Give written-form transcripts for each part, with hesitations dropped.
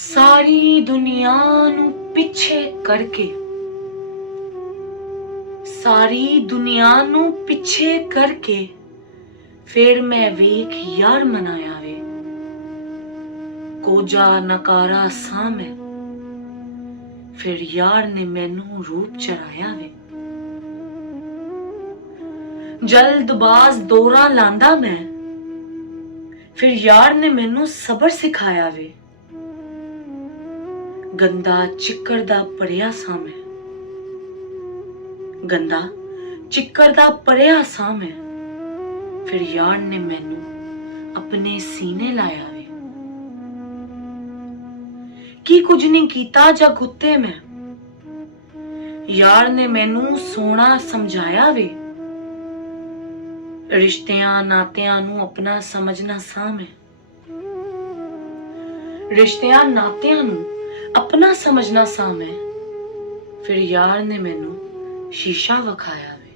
ਸਾਰੀ ਦੁਨੀਆ ਨੂੰ ਪਿੱਛੇ ਕਰਕੇ, ਸਾਰੀ ਦੁਨੀਆ ਨੂੰ ਪਿੱਛੇ ਕਰਕੇ ਫਿਰ ਮੈਂ ਵੇਖ ਯਾਰ ਮਨਾਇਆ ਵੇ। ਕੋਜਾ ਨਕਾਰਾ ਸਾਂ ਮੈਂ, ਫਿਰ ਯਾਰ ਨੇ ਮੈਨੂੰ ਰੂਪ ਚੜਾਇਆ ਵੇ। ਜਲਦਬਾਜ਼ ਦੌਰਾ ਲਾਂਦਾ ਮੈਂ, ਫਿਰ ਯਾਰ ਨੇ ਮੈਨੂੰ ਸਬਰ ਸਿਖਾਇਆ ਵੇ। ਗੰਦਾ ਚਿੱਕੜ ਦਾ ਭਰਿਆ ਸਾਂ ਮੈਂ, ਗੰਦਾ ਚਿੱਕੜ ਦਾ ਭਰਿਆ ਸਾਂ ਮੈਂ, ਫਿਰ ਯਾਰ ਨੇ ਮੈਨੂੰ ਆਪਣੇ ਸੀਨੇ ਲਾਇਆ ਵੇ। ਕੀ ਕੁਝ ਨਹੀਂ ਕੀਤਾ ਜਗ ਉੱਤੇ ਮੈਂ, ਯਾਰ ਨੇ ਮੈਨੂੰ ਸੋਹਣਾ ਸਮਝਾਇਆ ਵੇ। ਰਿਸ਼ਤਿਆਂ ਨਾਤਿਆਂ ਨੂੰ ਆਪਣਾ ਸਮਝਣਾ ਸਾਂ ਮੈਂ, ਰਿਸ਼ਤਿਆਂ ਨਾਤਿਆਂ ਨੂੰ ਆਪਣਾ ਸਮਝਣਾ ਸਾਂ ਮੈਂ, ਫਿਰ ਯਾਰ ਨੇ ਮੈਨੂੰ ਸ਼ੀਸ਼ਾ ਵਿਖਾਇਆ ਵੇ।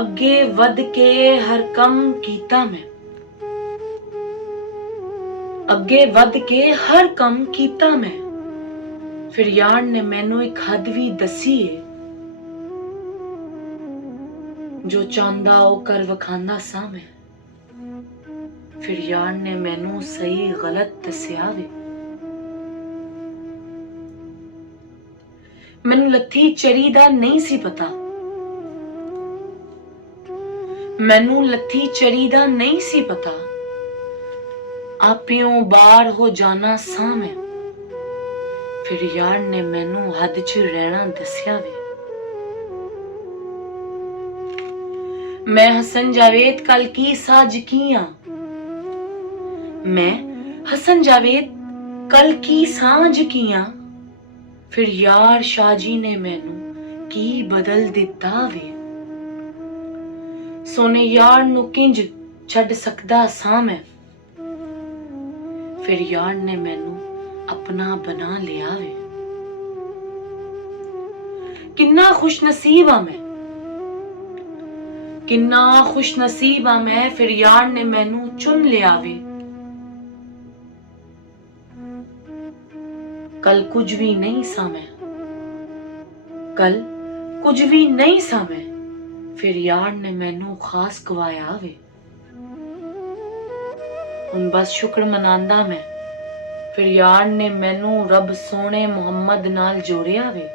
ਅੱਗੇ ਵੱਧ ਕੇ ਹਰ ਕੰਮ ਕੀਤਾ ਮੈਂ, ਅੱਗੇ ਵੱਧ ਕੇ ਹਰ ਕੰਮ ਕੀਤਾ ਮੈਂ, ਫਿਰ ਯਾਰ ਨੇ ਮੈਨੂੰ ਇੱਕ ਹੱਦ ਵੀ ਦੱਸੀ ਏ। ਜੋ ਚਾਹੁੰਦਾ ਉਹ ਕਰ ਵਿਖਾਂਦਾ ਸਾਂ ਮੈਂ, ਫਿਰ ਯਾਰ ਨੇ ਮੈਨੂੰ ਸਹੀ ਗਲਤ ਦੱਸਿਆ ਵੇ। ਮੈਨੂੰ ਲੱਥੀ ਚਰੀ ਦਾ ਨਹੀਂ ਸੀ ਪਤਾ, ਮੈਨੂੰ ਲੱਥੀ ਚਰੀ ਦਾ ਨਹੀਂ ਸੀ ਪਤਾ। ਆਪਿਓਂ ਬਾਹਰ ਹੋ ਜਾਣਾ ਸਾਂ ਮੈਂ, ਫਿਰ ਯਾਰ ਨੇ ਮੈਨੂੰ ਹੱਦ 'ਚ ਰਹਿਣਾ ਦੱਸਿਆ ਵੇ। ਮੈਂ ਹਸਨ ਜਾਵੇਦ ਕੱਲ ਕੀ ਸਾਜ ਕੀਆਂ, ਮੈਂ ਹਸਨ ਜਾਵੇਦ ਕੱਲ ਕੀ ਸਾਂਝ ਕੀਆਂ, ਫਿਰ ਯਾਰ ਸ਼ਾਜੀ ਨੇ ਮੈਨੂੰ ਕੀ ਬਦਲ ਦਿੱਤਾ ਵੇ। ਸੋਨੇ ਯਾਰ ਨੂੰ ਕਿੰਜ ਛੱਡ ਸਕਦਾ ਸਾਂ ਮੈਂ, ਫਿਰ ਯਾਰ ਨੇ ਮੈਨੂੰ ਆਪਣਾ ਬਣਾ ਲਿਆ ਵੇ। ਕਿੰਨਾ ਖੁਸ਼ ਨਸੀਬ ਆ ਮੈਂ, ਕਿੰਨਾ ਖੁਸ਼ ਨਸੀਬ ਆ ਮੈਂ, ਫਿਰ ਯਾਰ ਨੇ ਮੈਨੂੰ ਚੁਣ ਲਿਆ ਵੇ। ਕੱਲ ਕੁਝ ਵੀ ਨਹੀਂ ਸਾਂ ਮੈਂ, ਕੱਲ ਕੁਝ ਵੀ ਨਹੀਂ ਸਾਂ ਮੈਂ, ਫਿਰ ਯਾਰ ਨੇ ਮੈਨੂੰ ਖਾਸ ਗਵਾਇਆ ਵੇ। ਹੁਣ ਬਸ ਸ਼ੁਕਰ ਮਨਾਂਦਾ ਮੈਂ, ਫਿਰ ਯਾਰ ਨੇ ਮੈਨੂੰ ਰੱਬ ਸੋਹਣੇ ਮੁਹੰਮਦ ਨਾਲ ਜੋੜਿਆ ਵੇ।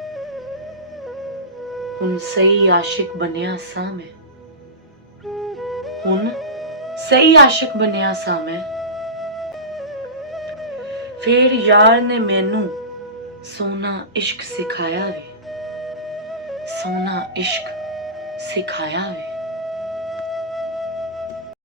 ਹੁਣ ਸਹੀ ਆਸ਼ਿਕ ਬਣਿਆ ਸਾਂ ਮੈਂ, ਹੁਣ ਸਹੀ ਆਸ਼ਿਕ ਬਣਿਆ ਸਾਂ ਮੈਂ, ਫਿਰ ਯਾਰ ਨੇ ਮੈਨੂੰ ਸੋਹਣਾ ਇਸ਼ਕ ਸਿਖਾਇਆ ਵੇ, ਸੋਹਣਾ ਇਸ਼ਕ ਸਿਖਾਇਆ ਵੇ।